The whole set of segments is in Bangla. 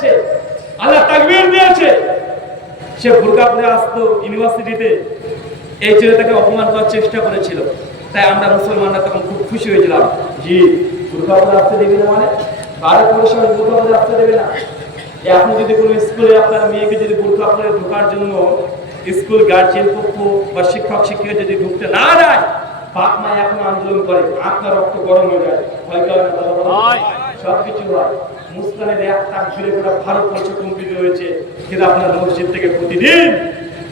দিয়েছে। আল্লাহ তাকবীর দিয়েছে। সে বোরকা পরে আসতো ইউনিভার্সিটিতে এই ছেলেটাকে অপমান করার চেষ্টা করেছিল। তাই আমরা মুসলমানরা তখন খুব খুশি হয়েছিলাম। জি বোরকা পরে আসতে দেবে না মানে? ভারত পরিসরে বোরকা পরে আসতে দেবে না। আপনি যদি কোনো স্কুলে আপনার মেয়েকে যদি বোরকা পরে ঢোকার জন্য স্কুল গার্জিয়ান পক্ষ বা শিক্ষক শিক্ষিকা যদি ঢুকতে না দেয়, বাপ মা এখন আন্দোলন করে। আপনার রক্ত গরম হয়ে যায়। ভয় করে না। সবকিছু হয়। মুসলানের এক তাক জুড়ে গোটা ভারতবর্ষ কম্পিত হয়েছে। কিন্তু আপনার মসজিদ থেকে প্রতিদিন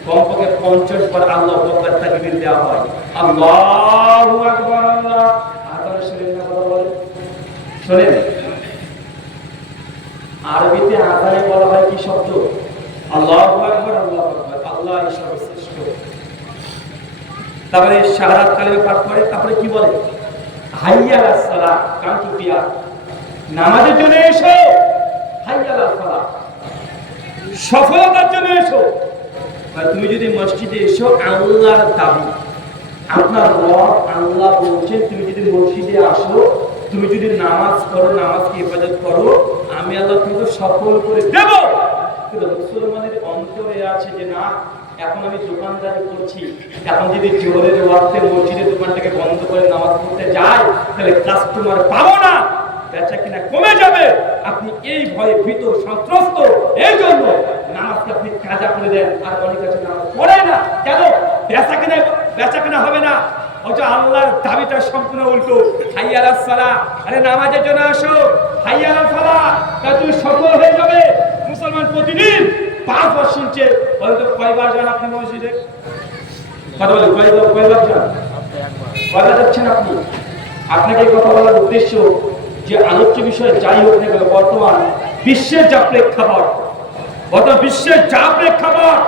কমপক্ষে পঞ্চাশ বার আল্লাহ বকর তাকবীর দেওয়া হয়। আল্লাহু না কথা শোনেন। আরবিতে আজানে বলা হয় কি শব্দ? আল্লাহু আকবার, আল্লাহু আল্লাহ তারপরে পাঠ করে, তারপরে কি বলে? হাইয়া আলাস নামাজের জন্য এসো। সফলতার জন্য এসো। তুমি যদি মসজিদে এসো, আল্লাহর দাবি। আপনার রব আল্লাহ বলছেন, তুমি যদি মসজিদে আসো, তুমি যদি নামাজ করো নামাজকে হেফাজত করো, আমি আল্লাহ তোমাকে সফল করে দেব। কিন্তু মুসলমানের অন্তরে আছে যে, না, এখন আমি দোকানদারি করছি। এখন যদি জোরের ওয়াক্তে মসজিদের দোকানটাকে বন্ধ করে নামাজ পড়তে যাই, তাহলে কাস্টমার পাবো না। বেচা কিনা কমে যাবে। আপনি এই ভয়ে ভীত সন্ত্রস্ত এই জন্য নামাজকে আপনি কাজা করে দেন আর অনেক কাছে নামাজ পড়ে না। কেন? বেচা কিনা বেচা কিনা হবে না। অথচ আল্লাহর দাবিটা সম্পূর্ণ উল্টো। হাইয়াল সালা আরে নামাজের জন্য আসো। হাইয়াল ফালা তা তুমি সফল হয়ে যাবে। মুসলমান প্রতিদিন পাঁচবার শুনছে। বলতো কয়বার যান আপনি মসজিদে? কথা বলে কয়বার কয়বার যান? কয়বার যাচ্ছেন আপনি? আপনাকে কথা বলার উদ্দেশ্য যে আলোচ্য বিষয় যাই হোক না কেন, বর্তমান বিশ্বের যা প্রেক্ষাপট, বর্তমান বিশ্বের যা প্রেক্ষাপট,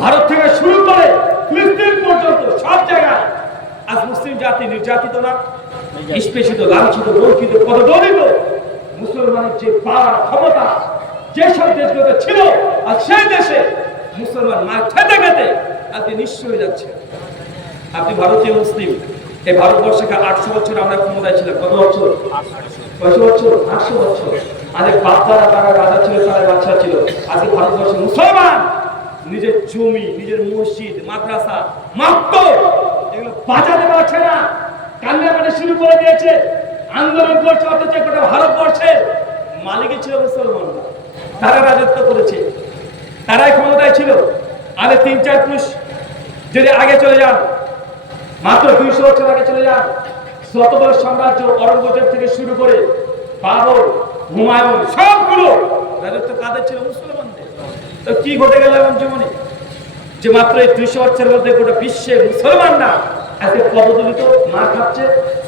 ভারত থেকে শুরু করে ফিলিস্তিন পর্যন্ত সব জায়গায় আজ মুসলিম জাতি নির্যাতিত না, স্পেশিত, লাঞ্ছিত বঞ্চিত পদদলিত, মুসলমানের যে পাওয়ার ক্ষমতা যেসব দেশগুলোতে ছিল, আর সেই দেশে মুসলমান মার খেতে খেতে আজকে নিঃস্ব হয়ে যাচ্ছে। আপনি ভারতীয় মুসলিম এই ভারতবর্ষকে আটশো বছর আমরা ক্ষমতায় ছিলাম। কত বছর? কয়শো বছর? আটশো বছর। আজকে বাচ্চারা তারা রাজা ছিল, তারা বাচ্চা ছিল। আজকে ভারতবর্ষে মুসলমান। নিজের জমি, নিজের মসজিদ, মাদ্রাসা, মাত্র। এগুলো বাঁচাতে পারছে না। কান্নাকাটি শুরু করে দিয়েছে। আন্দোলন করছে, অথচ গোটা ভারতবর্ষের মালিকই ছিল মুসলমানরা। তারা রাজত্ব করেছে। তারাই ক্ষমতায় ছিল। আগে তিন চার পুরুষ যদি আগে চলে যান মাত্র দুইশো বছর আগে চলে যান। শত বড় সাম্রাজ্য অরঙ্গজেব থেকে শুরু করে বাবর হুমায়ুন সবগুলো। রাজত্ব কাদের ছিল? মুসলমানদের। তো কি ঘটে গেল এমন জীবনে? যে মাত্র এই দুইশো বছরের মধ্যে গোটা বিশ্বের মুসলমানরা আজকে পদদলিত মার খাচ্ছে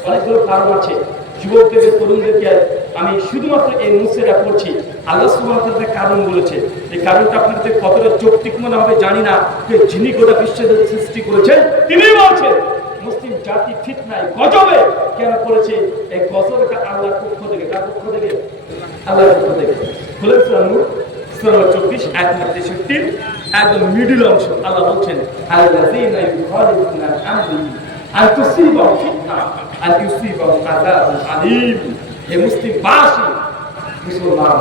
অনেকগুলো কারণ আছে। যুবকদের তরুণদেরকে আমি শুধুমাত্র এই মুসেটা করছি আল্লাহ সুবাহতাল্লাহ কারণ বলেছে। এই কারণটা আপনাদের কতটা যৌক্তিক মনে হবে জানি না। যে যিনি গোটা বিশ্বের সৃষ্টি করেছেন তিনি বলছেন মুসলিম জাতি ফিতনায় গজবে কেন করেছে এই গজবটা আল্লাহর পক্ষ থেকে, কার পক্ষ থেকে? আল্লাহর পক্ষ থেকে। খুলে নূর সূরা চব্বিশ, এক নম্বর তেষট্টি একদম মিডিল অংশ। আল্লাহ বলছেন, আল্লাযীনা ইউখালিফুনা আন আমরিহি আন তুসিবাহুম ফিতনা আন ইউসিবাহুম আযাবুন আলীম। হে মুসলিম বাসী, মুসলমান